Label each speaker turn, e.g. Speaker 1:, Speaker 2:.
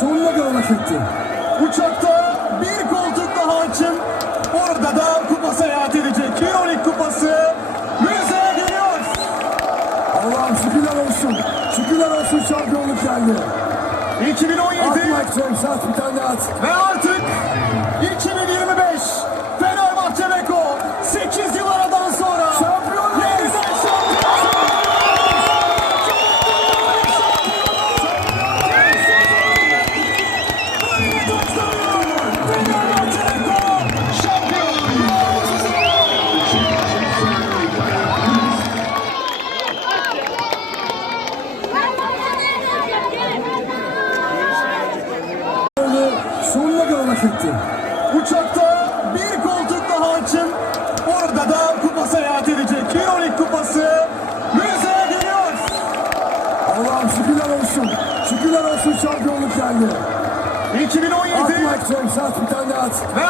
Speaker 1: kadar hak etti.
Speaker 2: Uçakta bir koltuk daha açın. Orada da kupa seyahat edecek. Euroleague kupası müzeye geliyor.
Speaker 1: Allah'ım şükürler olsun. Şükürler olsun şampiyonluk geldi.
Speaker 2: 2017
Speaker 1: At Mike James at bir tane at.
Speaker 2: ve
Speaker 1: etti.
Speaker 2: Uçakta bir koltuk daha açın. Orada da kupa seyahat edecek. Euroleague kupası müzeye geliyor.
Speaker 1: Allah'ım şükürler olsun. Şükürler olsun şampiyonluk geldi. At
Speaker 2: 2017
Speaker 1: Mike James at bir tane at.
Speaker 2: ve